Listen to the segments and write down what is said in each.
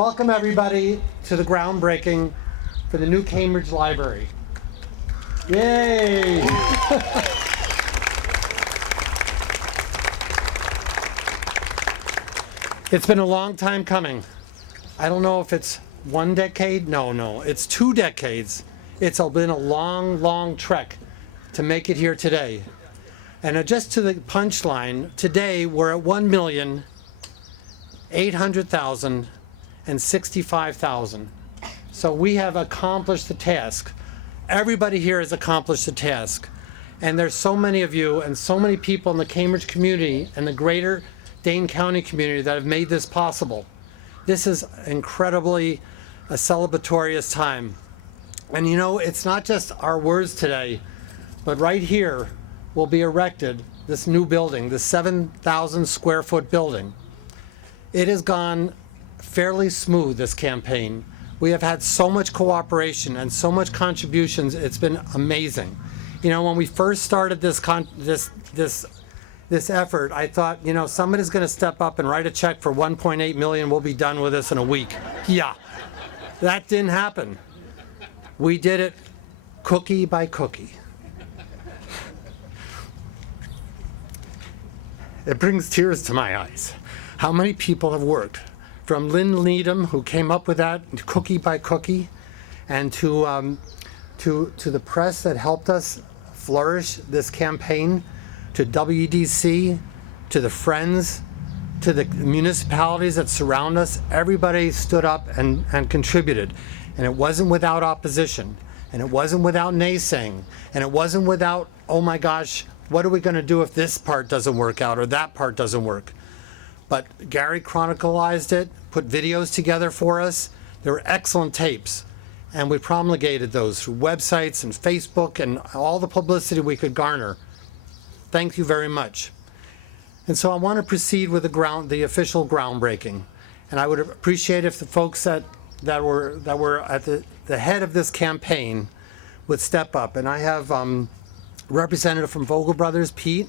Welcome everybody to the groundbreaking for the new Cambridge Library. Yay! It's been a long time coming. I don't know if it's 1 decade. No, it's 2 decades. It's been a long trek to make it here today. And just to the punchline, today we're at 1,800,065,000. So we have accomplished the task. Everybody here has accomplished the task. And there's so many of you and so many people in the Cambridge community and the greater Dane County community that have made this possible. This is incredibly a celebratorious time. And you know, it's not just our words today, but right here will be erected this new building, this 7,000 square foot building. It has gone fairly smooth, this campaign. We have had so much cooperation and so much contributions. It's been amazing. You know, when we first started this effort, I thought, you know, somebody's going to step up and write a check for 1.8 million. We'll be done with this in a week. Yeah, that didn't happen. We did it cookie by cookie. It brings tears to my eyes. How many people have worked? From Lynn Needham, who came up with that cookie by cookie, and to the press that helped us flourish this campaign, to WEDC, to the Friends, to the municipalities that surround us. Everybody stood up and contributed. And it wasn't without opposition, and it wasn't without naysaying, and it wasn't without, oh my gosh, what are we going to do if this part doesn't work out or that part doesn't work? But Gary chronicalized it, put videos together for us. There were excellent tapes, and we promulgated those through websites and Facebook and all the publicity we could garner. Thank you very much. And so I want to proceed with the official groundbreaking. And I would appreciate if the folks that were at the head of this campaign would step up. And I have representative from Vogel Brothers, Pete,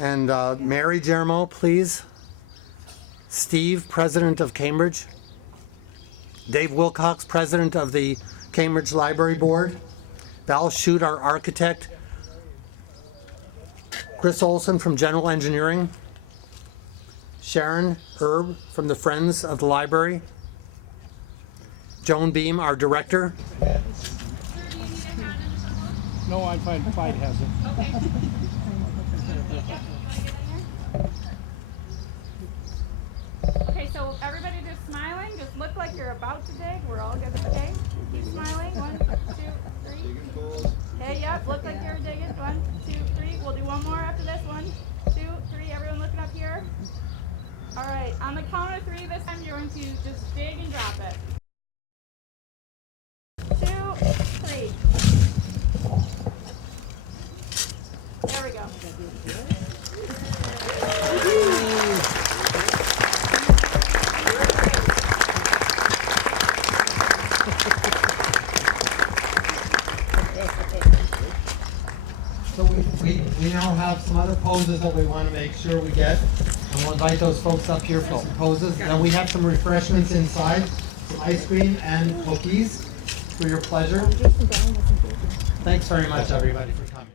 and Mary Jermo, please. Steve, president of Cambridge. Dave Wilcox, president of the Cambridge Library Board. Val Shute, our architect. Chris Olson from General Engineering. Sharon Herb from the Friends of the Library. Joan Beam, our director. No, I'm fine. Clyde has it. Okay, so everybody just smiling. Just look like you're about to dig. We're all good. Okay, keep smiling. 1, 2, 3. Okay, yep. Look like you're digging. 1, 2, 3. We'll do one more after this. 1, 2, 3. Everyone looking up here. All right. On the count of 3 this time, you're going to just dig and drop it. 2, 3. There we go. So we now have some other poses that we want to make sure we get. And we'll invite those folks up here for some poses. And we have some refreshments inside, some ice cream and cookies for your pleasure. Thanks very much, everybody, for coming.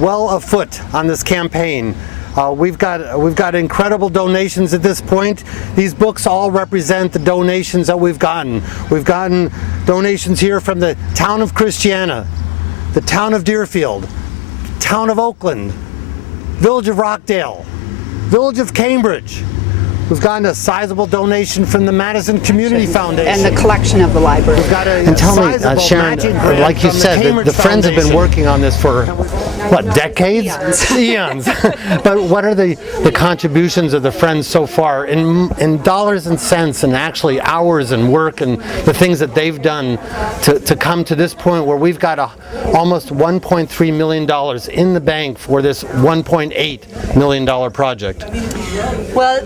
well afoot on this campaign. We've got incredible donations at this point. These books all represent the donations that we've gotten. We've gotten donations here from the town of Christiana, the town of Deerfield, town of Oakland, village of Rockdale, village of Cambridge. We've gotten a sizable donation from the Madison Community Foundation. And the collection of the library. We've got a And tell me, sizable Sharon, matching grant like you from said, Cambridge the Friends have been Foundation. working on this for, what, decades? Eons. But what are the contributions of the Friends so far in dollars and cents and actually hours and work and the things that they've done to come to this point where we've got almost $1.3 million in the bank for this $1.8 million project? Well,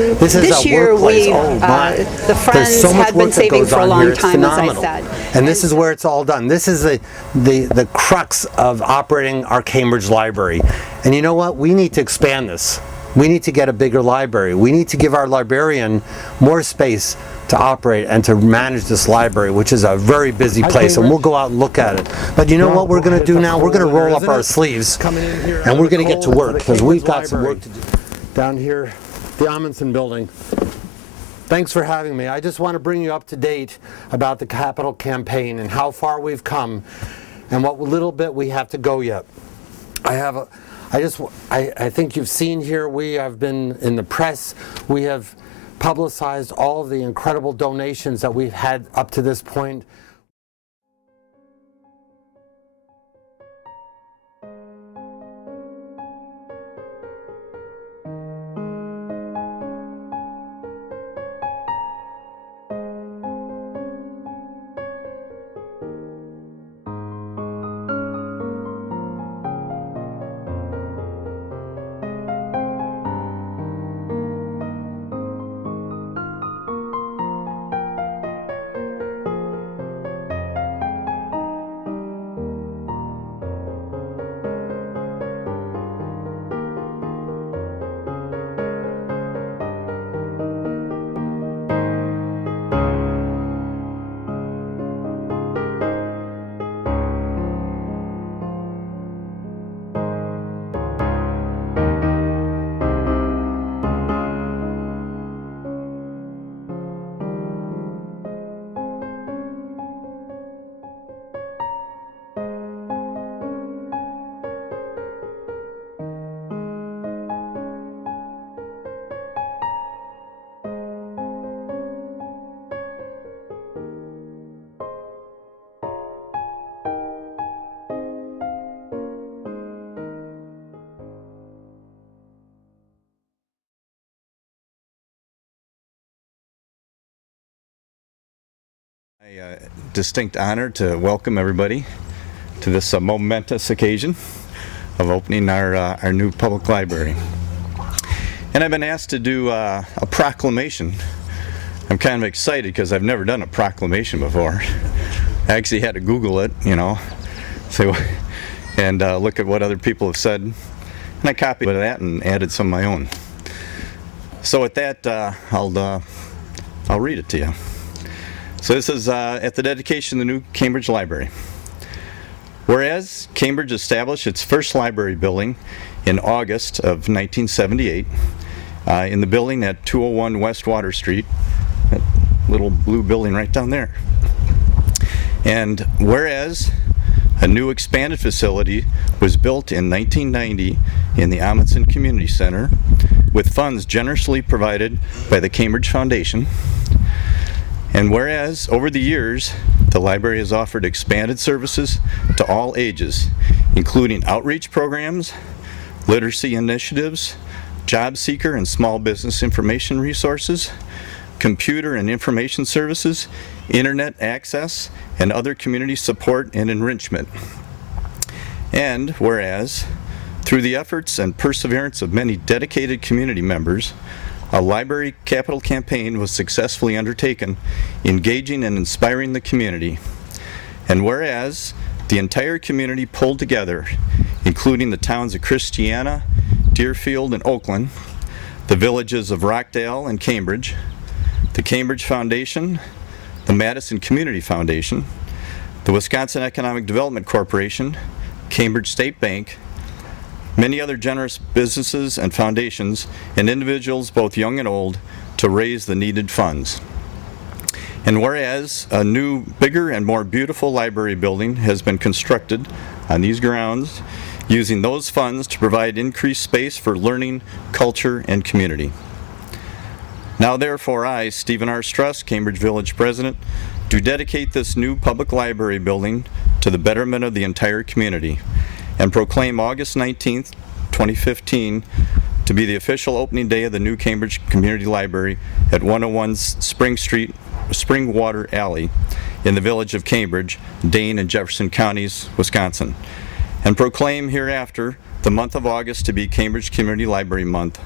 This is this a year workplace. we, Oh, my. the There's Friends so much had work been that saving goes for a on long here. It's time, as I phenomenal. said. And this is where it's all done. This is the crux of operating our Cambridge Library. And you know what? We need to expand this. We need to get a bigger library. We need to give our librarian more space to operate and to manage this library, which is a very busy place, and we'll go out and look at it. But you know what we're going to do now? We're going to roll up our sleeves, and we're going to get to work, because we've got some work to do down here, the Amundsen Building. Thanks for having me. I just want to bring you up to date about the capital campaign and how far we've come and what little bit we have to go yet. I think you've seen here, we have been in the press, we have publicized all of the incredible donations that we've had up to this point. A distinct honor to welcome everybody to this momentous occasion of opening our new public library. And I've been asked to do a proclamation. I'm kind of excited because I've never done a proclamation before. I actually had to Google it, and look at what other people have said. And I copied that and added some of my own. So with that, I'll read it to you. So this is at the dedication of the new Cambridge Library. Whereas Cambridge established its first library building in August of 1978 in the building at 201 West Water Street, that little blue building right down there. And whereas a new expanded facility was built in 1990 in the Amundsen Community Center with funds generously provided by the Cambridge Foundation. And whereas, over the years, the library has offered expanded services to all ages, including outreach programs, literacy initiatives, job seeker and small business information resources, computer and information services, internet access, and other community support and enrichment. And whereas, through the efforts and perseverance of many dedicated community members, a library capital campaign was successfully undertaken, engaging and inspiring the community. And whereas the entire community pulled together, including the towns of Christiana, Deerfield, and Oakland, the villages of Rockdale and Cambridge, the Cambridge Foundation, the Madison Community Foundation, the Wisconsin Economic Development Corporation, Cambridge State Bank, many other generous businesses and foundations, and individuals, both young and old, to raise the needed funds. And whereas a new, bigger, and more beautiful library building has been constructed on these grounds, using those funds to provide increased space for learning, culture, and community. Now therefore I, Stephen R. Struss, Cambridge Village President, do dedicate this new public library building to the betterment of the entire community and proclaim August 19th, 2015 to be the official opening day of the new Cambridge Community Library at 101 Springwater Alley in the village of Cambridge, Dane and Jefferson Counties, Wisconsin, and proclaim hereafter the month of August to be Cambridge Community Library Month.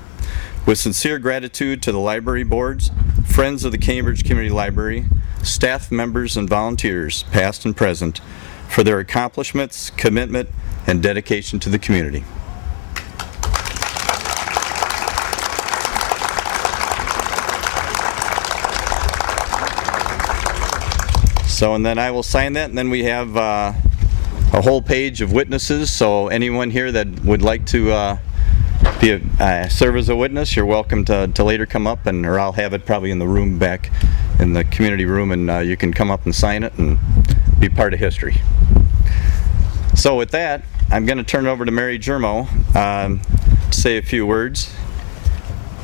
With sincere gratitude to the library boards, friends of the Cambridge Community Library, staff members and volunteers, past and present, for their accomplishments, commitment, and dedication to the community. So, and then I will sign that, and then we have a whole page of witnesses, so anyone here that would like to serve as a witness, you're welcome to later come up, or I'll have it probably in the room back in the community room, and you can come up and sign it and be part of history. So with that, I'm going to turn it over to Mary Germo to say a few words.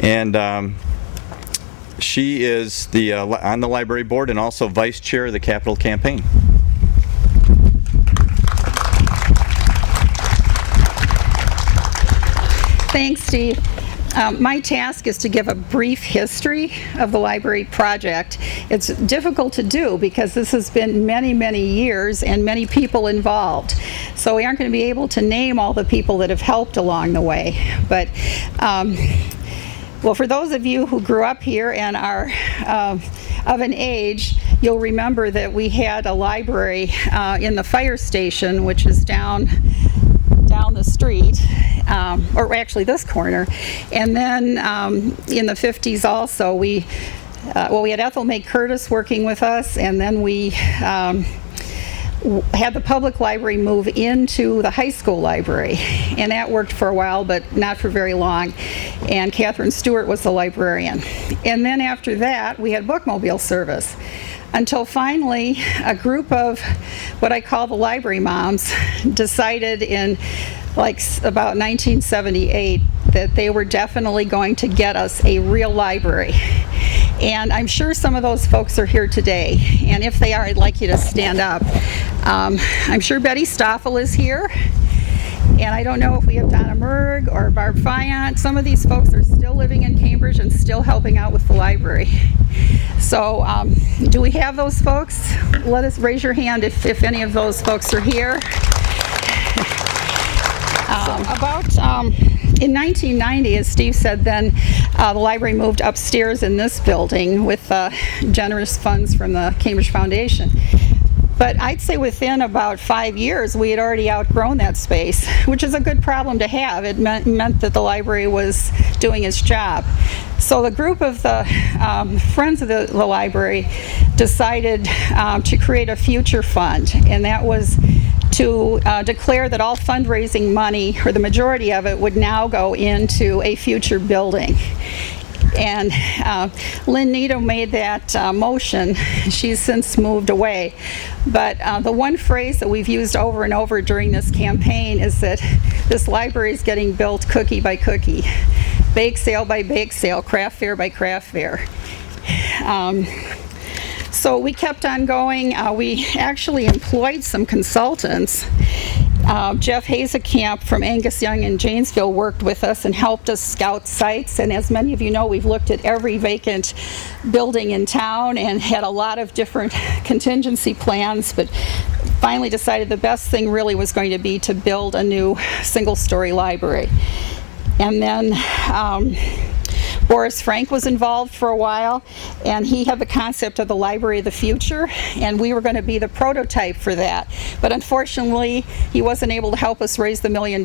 And she is on the library board and also vice chair of the Capital Campaign. Thanks, Steve. My task is to give a brief history of the library project. It's difficult to do because this has been many, many years and many people involved. So we aren't going to be able to name all the people that have helped along the way. But well, for those of you who grew up here and are of an age, you'll remember that we had a library in the fire station, which is down the street, or actually this corner. And then in the 50s also, we had Ethel May Curtis working with us, and then we had the public library move into the high school library, and that worked for a while, but not for very long. And Catherine Stewart was the librarian. And then after that, we had bookmobile service, until finally a group of what I call the library moms decided in about 1978 that they were definitely going to get us a real library. And I'm sure some of those folks are here today, and if they are, I'd like you to stand up. I'm sure Betty Stoffel is here, and I don't know if we have Donna Merg or Barb Fayant. Some of these folks are still living in Cambridge and still helping out with the library. So do we have those folks? Let us raise your hand if any of those folks are here. In 1990, as Steve said, then the library moved upstairs in this building with generous funds from the Cambridge Foundation. But I'd say within about 5 years, we had already outgrown that space, which is a good problem to have. It meant that the library was doing its job. So the group of the Friends of the Library decided to create a future fund, and that was to declare that all fundraising money, or the majority of it, would now go into a future building. And Lynn Needham made that motion. She's since moved away. But the one phrase that we've used over and over during this campaign is that this library is getting built cookie by cookie, bake sale by bake sale, craft fair by craft fair. So we kept on going. We actually employed some consultants. Jeff Hazekamp from Angus Young in Janesville worked with us and helped us scout sites. And as many of you know, we've looked at every vacant building in town and had a lot of different contingency plans, but finally decided the best thing really was going to be to build a new single-story library. And then Boris Frank was involved for a while, and he had the concept of the Library of the Future, and we were going to be the prototype for that. But unfortunately, he wasn't able to help us raise the $1 million.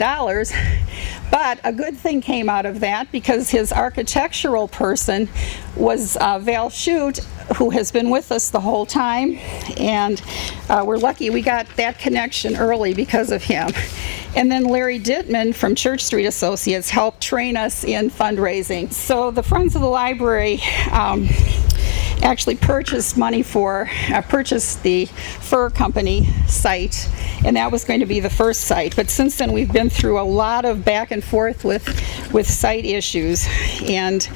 But a good thing came out of that, because his architectural person was Val Shute, who has been with us the whole time, and we're lucky we got that connection early because of him. And then Larry Dittman from Church Street Associates helped train us in fundraising. So the Friends of the Library actually purchased the Fur Company site, and that was going to be the first site. But since then, we've been through a lot of back and forth with site issues. And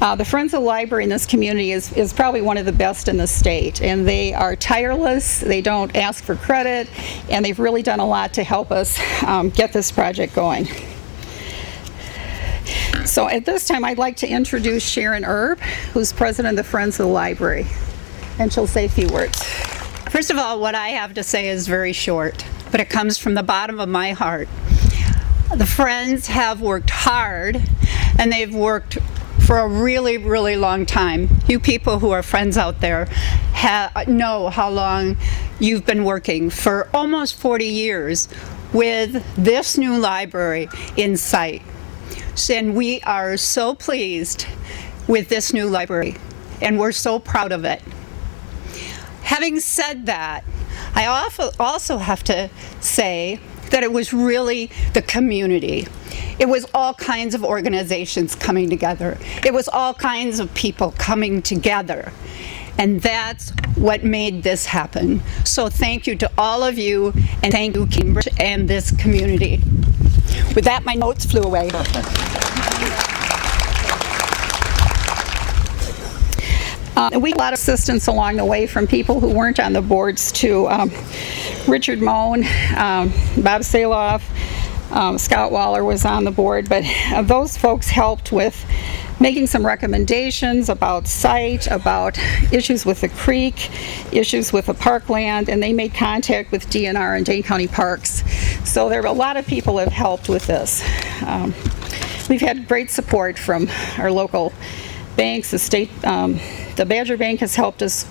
the Friends of the Library in this community is probably one of the best in the state, and they are tireless, they don't ask for credit, and they've really done a lot to help us get this project going. So at this time, I'd like to introduce Sharon Erb, who's president of the Friends of the Library, and she'll say a few words. First of all, what I have to say is very short, but it comes from the bottom of my heart. The Friends have worked hard, and they've worked for a really, really long time. You people who are friends out there know how long you've been working, for almost 40 years, with this new library in sight. And we are so pleased with this new library, and we're so proud of it. Having said that, I also have to say that it was really the community. It was all kinds of organizations coming together. It was all kinds of people coming together. And that's what made this happen. So thank you to all of you, and thank you, Cambridge, and this community. With that, my notes flew away. We had a lot of assistance along the way from people who weren't on the boards too. Richard Moen, Bob Saloff, Scott Waller was on the board, but those folks helped with making some recommendations about site, about issues with the creek, issues with the parkland, and they made contact with DNR and Dane County Parks. So there were a lot of people that have helped with this. We've had great support from our local banks. The Badger Bank has helped us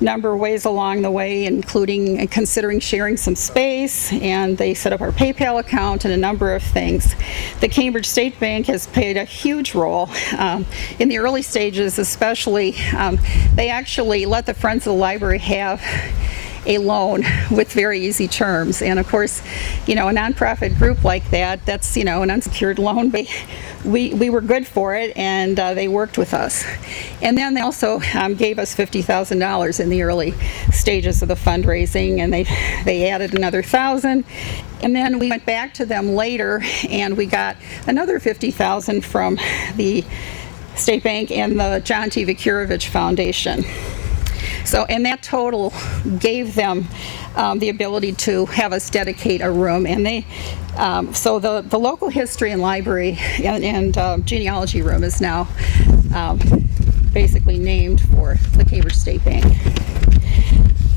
a number of ways along the way, including considering sharing some space, and they set up our PayPal account and a number of things. The Cambridge State Bank has played a huge role in the early stages, especially. They actually let the Friends of the Library have a loan with very easy terms, and of course, a nonprofit group like that, that's an unsecured loan. We were good for it, and they worked with us. And then they also gave us $50,000 in the early stages of the fundraising, and they added another $1,000. And then we went back to them later, and we got another $50,000 from the State Bank and the John T. Vukurovich Foundation. So, and that total gave them the ability to have us dedicate a room, and they. So the local history and library and genealogy room is now basically named for the Cambridge State Bank.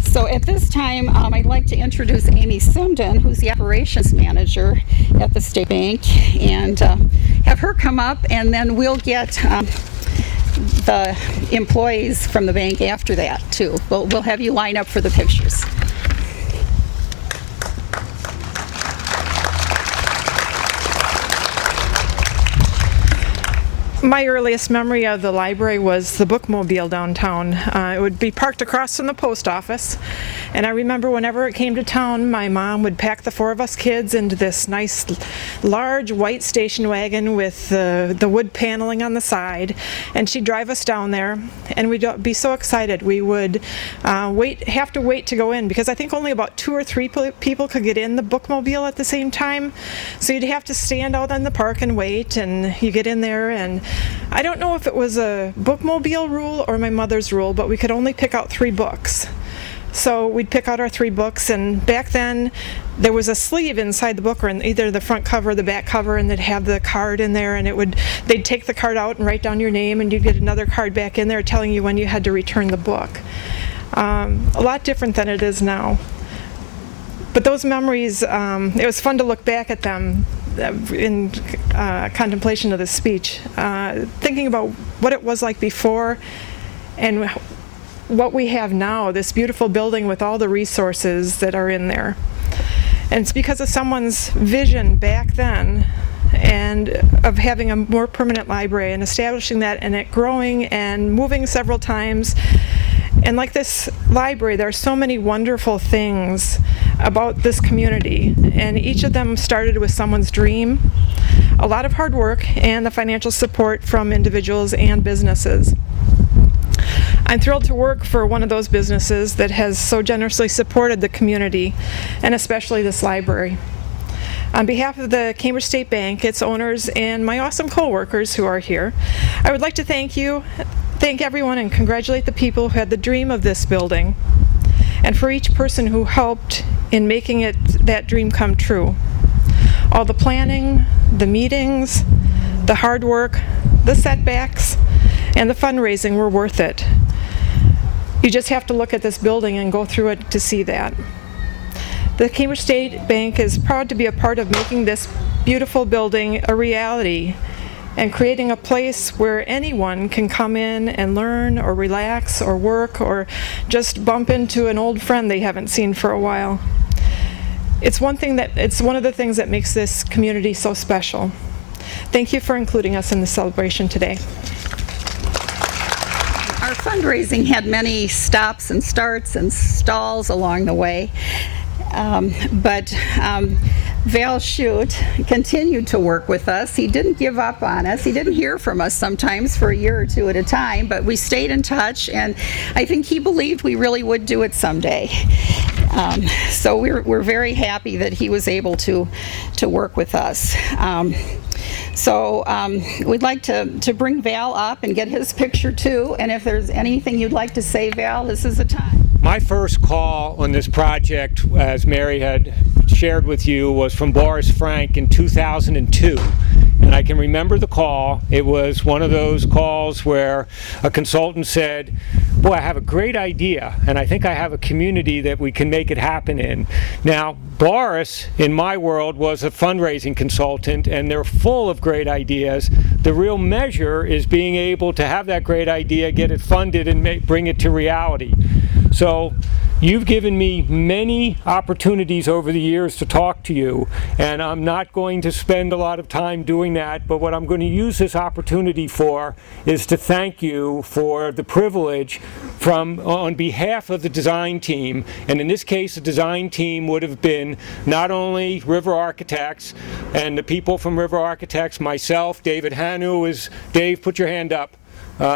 So at this time, I'd like to introduce Amy Simden, who's the operations manager at the State Bank, and have her come up, and then we'll get the employees from the bank after that too. We'll have you line up for the pictures. My earliest memory of the library was the bookmobile downtown. It would be parked across from the post office, and I remember whenever it came to town, my mom would pack the 4 of us kids into this nice large white station wagon with the wood paneling on the side, and she'd drive us down there, and we'd be so excited. We would have to wait to go in, because I think only about 2 or 3 people could get in the bookmobile at the same time, so you'd have to stand out in the park and wait, and you get in there, and I don't know if it was a bookmobile rule or my mother's rule, but we could only pick out 3 books. So we'd pick out our 3 books, and back then there was a sleeve inside the book, or in either the front cover or the back cover, and they'd have the card in there, and they'd take the card out and write down your name, and you'd get another card back in there telling you when you had to return the book. A lot different than it is now. But those memories, it was fun to look back at them in contemplation of this speech, thinking about what it was like before and what we have now, this beautiful building with all the resources that are in there. And it's because of someone's vision back then, and of having a more permanent library and establishing that, and it growing and moving several times, And like this library, there are so many wonderful things about this community, and each of them started with someone's dream, a lot of hard work, and the financial support from individuals and businesses. I'm thrilled to work for one of those businesses that has so generously supported the community, and especially this library. On behalf of the Cambridge State Bank, its owners, and my awesome co-workers who are here, I would like to thank everyone and congratulate the people who had the dream of this building, and for each person who helped in making that dream come true. All the planning, the meetings, the hard work, the setbacks, and the fundraising were worth it. You just have to look at this building and go through it to see that. The Cambridge State Bank is proud to be a part of making this beautiful building a reality and creating a place where anyone can come in and learn or relax or work or just bump into an old friend they haven't seen for a while. It's one of the things that makes this community so special. Thank you for including us in the celebration today. Our fundraising had many stops and starts and stalls along the way. But Val Shute continued to work with us. He didn't give up on us. He didn't hear from us sometimes for a year or two at a time, but we stayed in touch, and I think he believed we really would do it someday. So we're very happy that he was able to work with us. So we'd like to bring Val up and get his picture too, and if there's anything you'd like to say, Val, this is the time. My first call on this project, as Mary had shared with you, was from Boris Frank in 2002. And I can remember the call. It was one of those calls where a consultant said, boy, I have a great idea, and I think I have a community that we can make it happen in. Now, Boris, in my world, was a fundraising consultant, and they're full of great ideas. The real measure is being able to have that great idea, get it funded, and bring it to reality. So you've given me many opportunities over the years to talk to you, and I'm not going to spend a lot of time doing that, but what I'm going to use this opportunity for is to thank you for the privilege on behalf of the design team. And in this case, the design team would have been not only River Architects and the people from River Architects, myself, David Hanu is, Dave, put your hand up.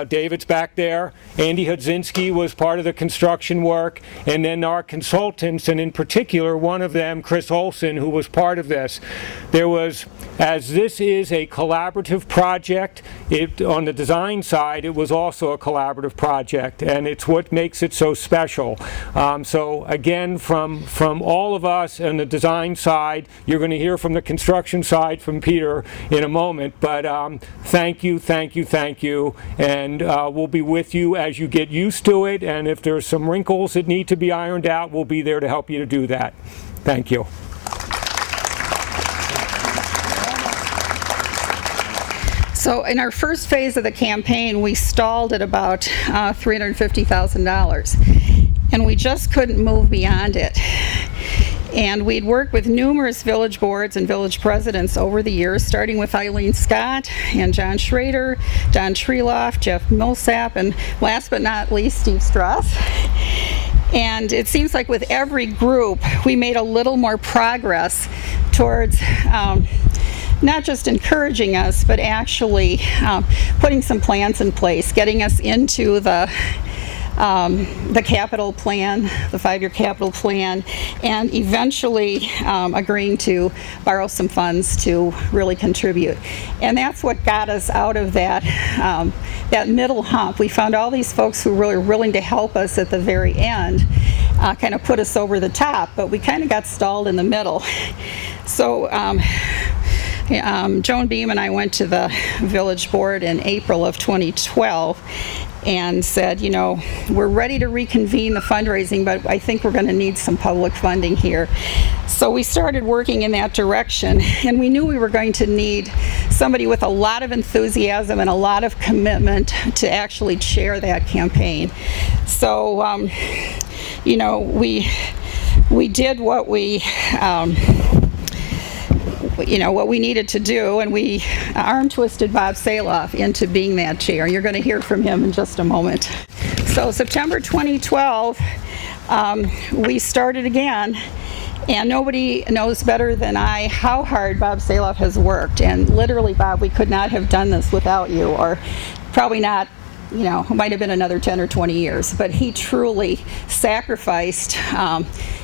David's back there. Andy Hudzinski was part of the construction work, and then our consultants, and in particular one of them, Chris Olson, who was part of this. There was, as this is a collaborative project, on the design side, it was also a collaborative project, and it's what makes it so special. So again, from all of us on the design side, you're going to hear from the construction side from Peter in a moment, but thank you, thank you, thank you. And we'll be with you as you get used to it, and if there's some wrinkles that need to be ironed out, we'll be there to help you to do that. Thank you. So in our first phase of the campaign, we stalled at about $350,000, and we just couldn't move beyond it. And we'd worked with numerous village boards and village presidents over the years, starting with Eileen Scott and John Schrader, Don Treloff, Jeff Millsap, and last but not least, Steve Strauss. And it seems like with every group, we made a little more progress towards not just encouraging us, but actually putting some plans in place, getting us into the capital plan, the 5-year capital plan, and eventually agreeing to borrow some funds to really contribute. And that's what got us out of that middle hump. We found all these folks who were willing to help us at the very end, kind of put us over the top, but we kind of got stalled in the middle. So Joan Beam and I went to the village board in April of 2012 and said, you know, we're ready to reconvene the fundraising, but I think we're going to need some public funding here. So we started working in that direction, and we knew we were going to need somebody with a lot of enthusiasm and a lot of commitment to actually chair that campaign. So, you know, we did what we what we needed to do, and we arm twisted Bob Saloff into being that chair. You're going to hear from him in just a moment. So September 2012, we started again, and nobody knows better than I how hard Bob Saloff has worked. And literally, Bob, we could not have done this without you, or probably not, you know, it might have been another 10 or 20 years, but he truly sacrificed.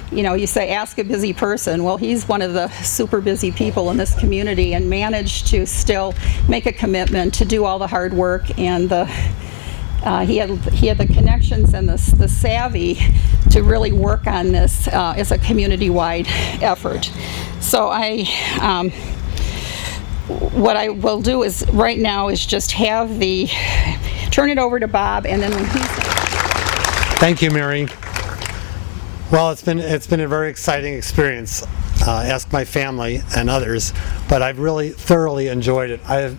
You know, you say ask a busy person. Well, he's one of the super busy people in this community and managed to still make a commitment to do all the hard work, and he had the connections and the savvy to really work on this as a community-wide effort. So what I will do is right now is just turn it over to Bob, and then when he's... Thank you, Mary. Well, it's been a very exciting experience. Ask my family and others, but I've really thoroughly enjoyed it. I've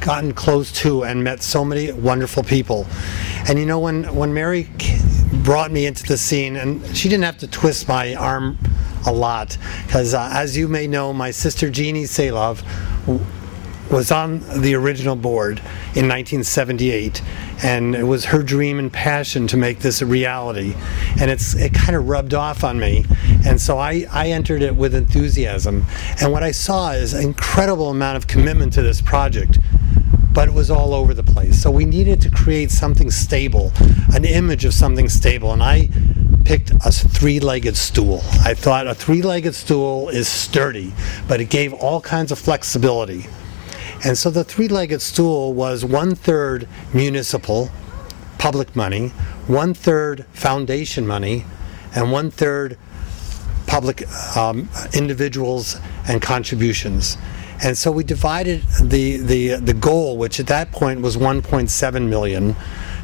gotten close to and met so many wonderful people. And you know, when Mary brought me into the scene, and she didn't have to twist my arm a lot, because as you may know, my sister Jeannie Saloff was on the original board in 1978, and it was her dream and passion to make this a reality, and it kind of rubbed off on me, and so I entered it with enthusiasm. And what I saw is an incredible amount of commitment to this project, but it was all over the place. So we needed to create something stable, an image of something stable, and I picked a three-legged stool. I thought a three-legged stool is sturdy, but it gave all kinds of flexibility. And so the three-legged stool was 1/3 municipal, public money, 1/3 foundation money, and 1/3 public individuals and contributions. And so we divided the goal, which at that point was 1.7 million,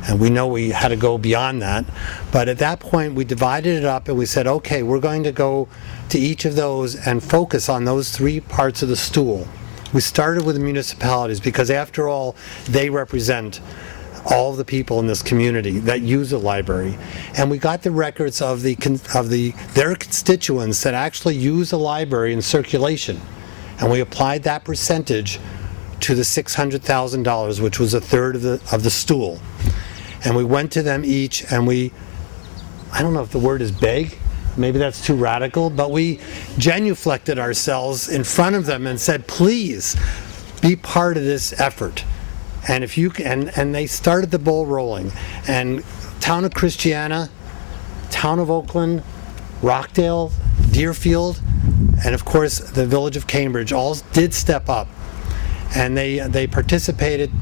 and we know we had to go beyond that. But at that point, we divided it up and we said, okay, we're going to go to each of those and focus on those three parts of the stool. We started with the municipalities because, after all, they represent all of the people in this community that use the library, and we got the records of their constituents that actually use the library in circulation, and we applied that percentage to the $600,000, which was 1/3 of the stool, and we went to them each, and I don't know if the word is beg. Maybe that's too radical, but we genuflected ourselves in front of them and said, please be part of this effort. And if you can, and they started the ball rolling. And Town of Christiana, Town of Oakland, Rockdale, Deerfield, and of course the Village of Cambridge all did step up. And they participated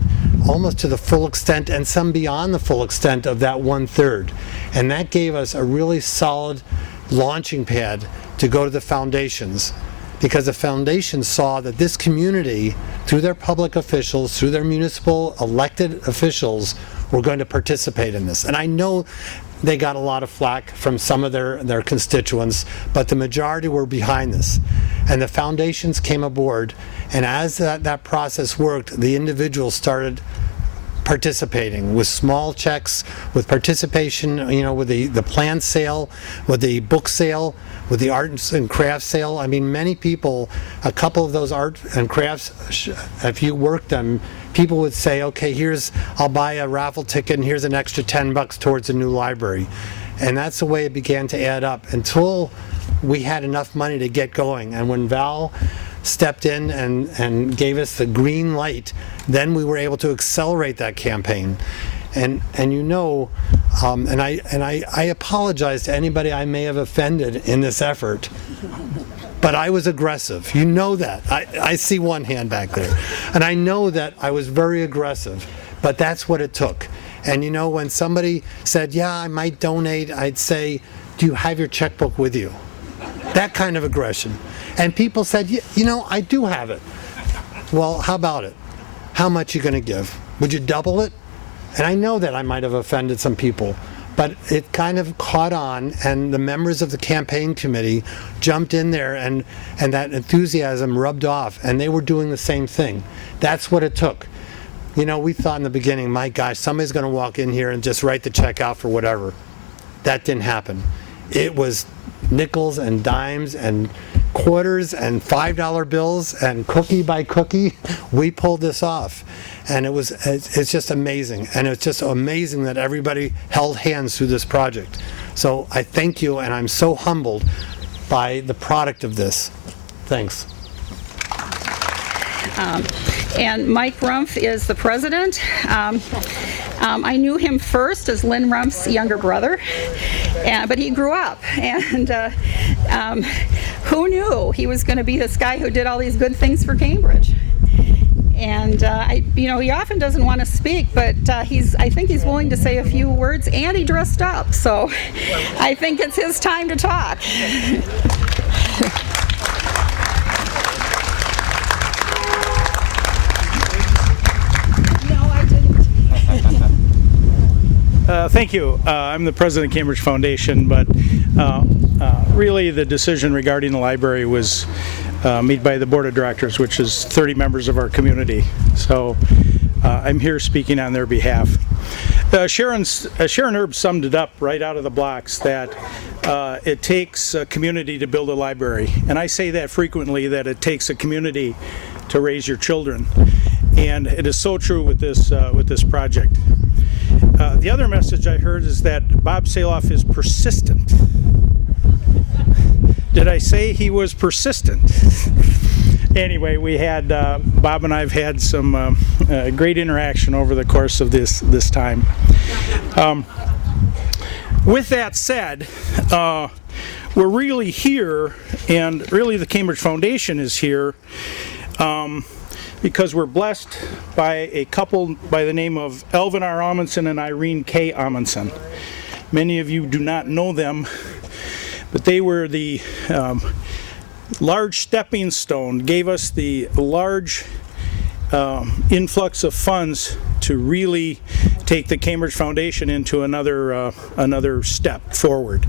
almost to the full extent, and some beyond the full extent of that 1/3. And that gave us a really solid launching pad to go to the foundations, because the foundations saw that this community, through their public officials, through their municipal elected officials, were going to participate in this. And I know they got a lot of flack from some of their constituents, but the majority were behind this. And the foundations came aboard, and as that process worked, the individuals started participating with small checks, with participation, you know, with the plant sale, with the book sale, with the arts and crafts sale. I mean, many people, a couple of those art and crafts, if you worked them, people would say, okay, I'll buy a raffle ticket and here's an extra $10 towards a new library. And that's the way it began to add up until we had enough money to get going. And when Val stepped in and gave us the green light, then we were able to accelerate that campaign. And you know, and I apologize to anybody I may have offended in this effort, but I was aggressive. You know that. I see one hand back there. And I know that I was very aggressive, but that's what it took. And you know, when somebody said, yeah, I might donate, I'd say, do you have your checkbook with you? That kind of aggression. And people said, you know, I do have it. Well, how about it? How much you going to give? Would you double it? And I know that I might have offended some people, but it kind of caught on, and the members of the campaign committee jumped in there, and that enthusiasm rubbed off, and they were doing the same thing. That's what it took. You know, we thought in the beginning, my gosh, somebody's going to walk in here and just write the check out for whatever. That didn't happen. It was nickels and dimes and quarters and $5 bills and cookie by cookie, we pulled this off. And it's just amazing. And it's just amazing that everybody held hands through this project. So I thank you, and I'm so humbled by the product of this. Thanks. And Mike Rumpf is the president. I knew him first as Lynn Rumpf's younger brother, but he grew up, and who knew he was going to be this guy who did all these good things for Cambridge? And he often doesn't want to speak, but I think he's willing to say a few words, and he dressed up, so I think it's his time to talk. Thank you. I'm the president of Cambridge Foundation, but really the decision regarding the library was made by the board of directors, which is 30 members of our community. So I'm here speaking on their behalf. Sharon Erb summed it up right out of the blocks that it takes a community to build a library. And I say that frequently, that it takes a community to raise your children. And it is so true with this project. The other message I heard is that Bob Saloff is persistent. Did I say he was persistent? Anyway, we had Bob and I've had some great interaction over the course of this time. With that said, we're really here, and really the Cambridge Foundation is here because we're blessed by a couple by the name of Elvin R. Amundsen and Irene K. Amundsen. Many of you do not know them, but they were the large stepping stone, gave us the large influx of funds to really take the Cambridge Foundation into another step forward.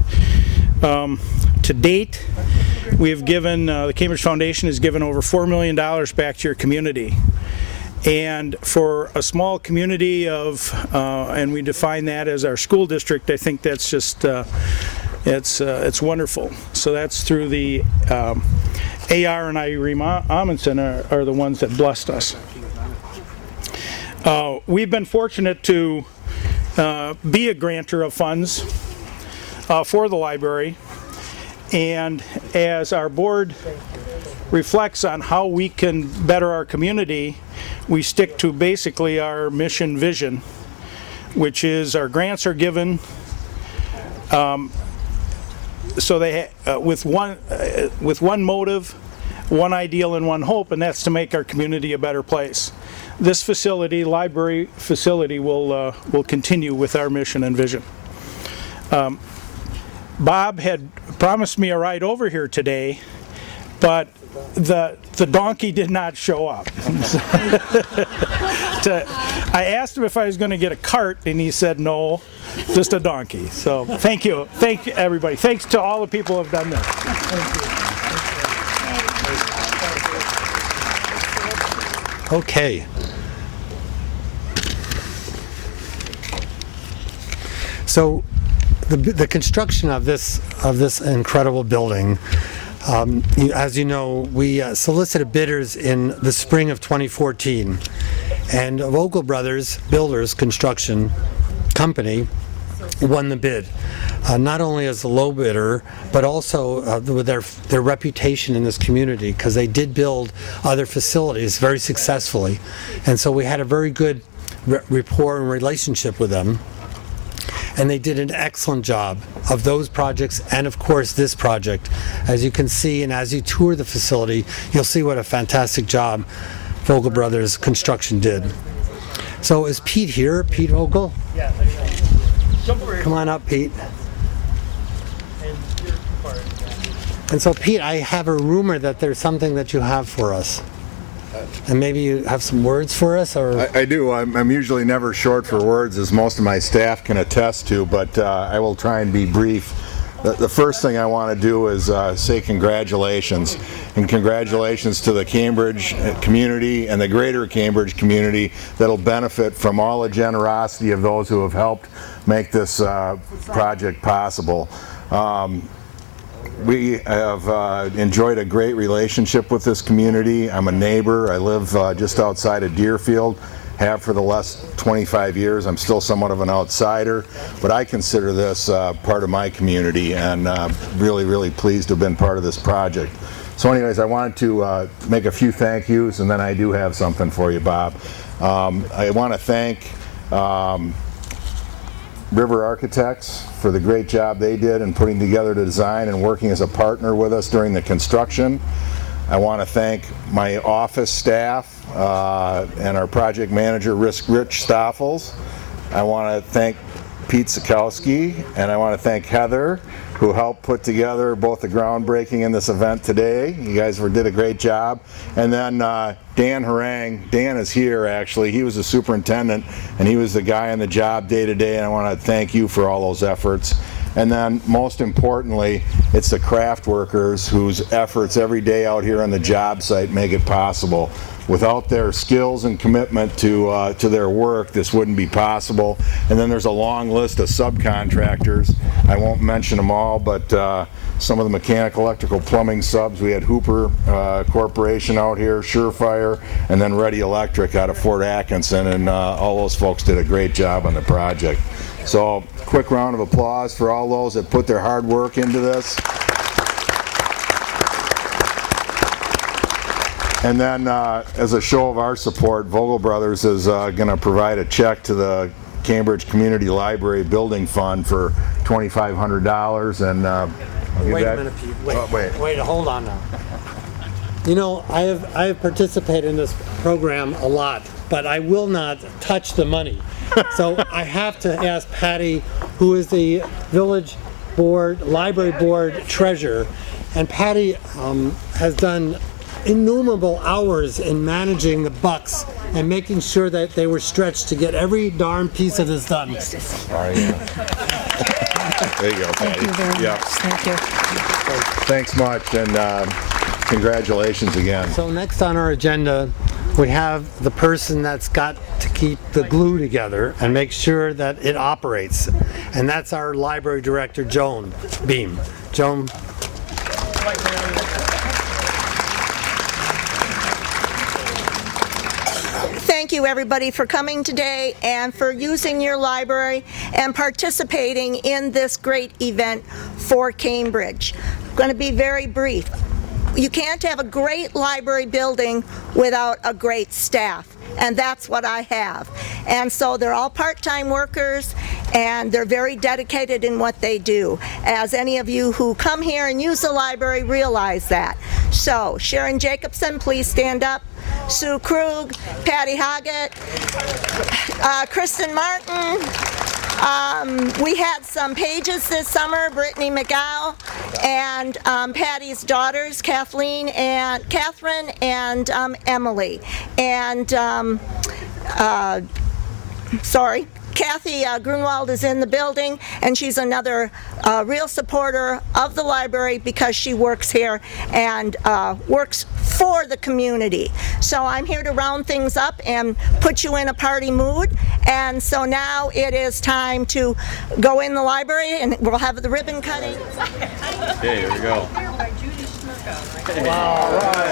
To date, we have given, the Cambridge Foundation has given over $4 million back to your community. And for a small community of, and we define that as our school district, I think that's just, it's wonderful. So that's through the AR and Irene Amundsen are the ones that blessed us. We've been fortunate to be a grantor of funds for the library. And as our board reflects on how we can better our community, we stick to basically our mission vision, which is our grants are given so they with one motive, one ideal, and one hope, and that's to make our community a better place. This facility, library facility, will continue with our mission and vision. Bob had promised me a ride over here today, but the donkey did not show up. I asked him if I was going to get a cart, and he said no, just a donkey. So thank you everybody. Thanks to all the people who have done this. Okay. So the construction of this incredible building, as you know, we solicited bidders in the spring of 2014, and Vogel Brothers Builders Construction Company won the bid, not only as the low bidder, but also with their reputation in this community, because they did build other facilities very successfully, and so we had a very good rapport and relationship with them. And they did an excellent job of those projects and of course this project. As you can see, and as you tour the facility, you'll see what a fantastic job Vogel Brothers Construction did. So is Pete here, Pete Vogel? Yeah. Come on up, Pete. And so Pete, I have a rumor that there's something that you have for us. And maybe you have some words for us, or? I do. I'm usually never short for words, as most of my staff can attest to, but I will try and be brief. The first thing I want to do is say congratulations, and congratulations to the Cambridge community and the greater Cambridge community that'll benefit from all the generosity of those who have helped make this project possible. We have enjoyed a great relationship with this community. I'm a neighbor. I live just outside of Deerfield, have for the last 25 years. I'm still somewhat of an outsider, but I consider this part of my community, and really, really pleased to have been part of this project. So anyways, I wanted to make a few thank yous, and then I do have something for you, Bob. I want to thank River Architects for the great job they did in putting together the design and working as a partner with us during the construction. I want to thank my office staff and our project manager, Rich Stoffels. I want to thank Pete Sikowski, and I want to thank Heather, who helped put together both the groundbreaking and this event today. You guys did a great job. And then Dan Harang, Dan is here actually. He was the superintendent and he was the guy on the job day to day, and I want to thank you for all those efforts. And then most importantly, it's the craft workers whose efforts every day out here on the job site make it possible. Without their skills and commitment to their work, this wouldn't be possible. And then there's a long list of subcontractors. I won't mention them all, but some of the mechanical, electrical, plumbing subs. We had Hooper Corporation out here, Surefire, and then Ready Electric out of Fort Atkinson, and all those folks did a great job on the project. So, quick round of applause for all those that put their hard work into this. And then, as a show of our support, Vogel Brothers is going to provide a check to the Cambridge Community Library Building Fund for $2,500. And wait a minute, Pete. Wait, hold on now. You know, I have participated in this program a lot, but I will not touch the money. So I have to ask Patty, who is the village board, library board treasurer, and Patty has done innumerable hours in managing the bucks and making sure that they were stretched to get every darn piece of this done. Sorry. There you go, Patty. Thank you very much. Thank you. Thanks much, and congratulations again. So next on our agenda, we have the person that's got to keep the glue together and make sure that it operates. And that's our library director, Joan Beam. Joan. Thank you, everybody, for coming today and for using your library and participating in this great event for Cambridge. I'm going to be very brief. You can't have a great library building without a great staff, and that's what I have. And so they're all part-time workers, and they're very dedicated in what they do, as any of you who come here and use the library realize that. So, Sharon Jacobson, please stand up. Sue Krug, Patty Hoggett, Kristen Martin. We had some pages this summer, Brittany McGow, and Patty's daughters, Catherine and Emily. And Kathy Grunwald is in the building, and she's another real supporter of the library because she works here and works for the community. So I'm here to round things up and put you in a party mood. And so now it is time to go in the library, and we'll have the ribbon cutting. Okay, here we go. All right.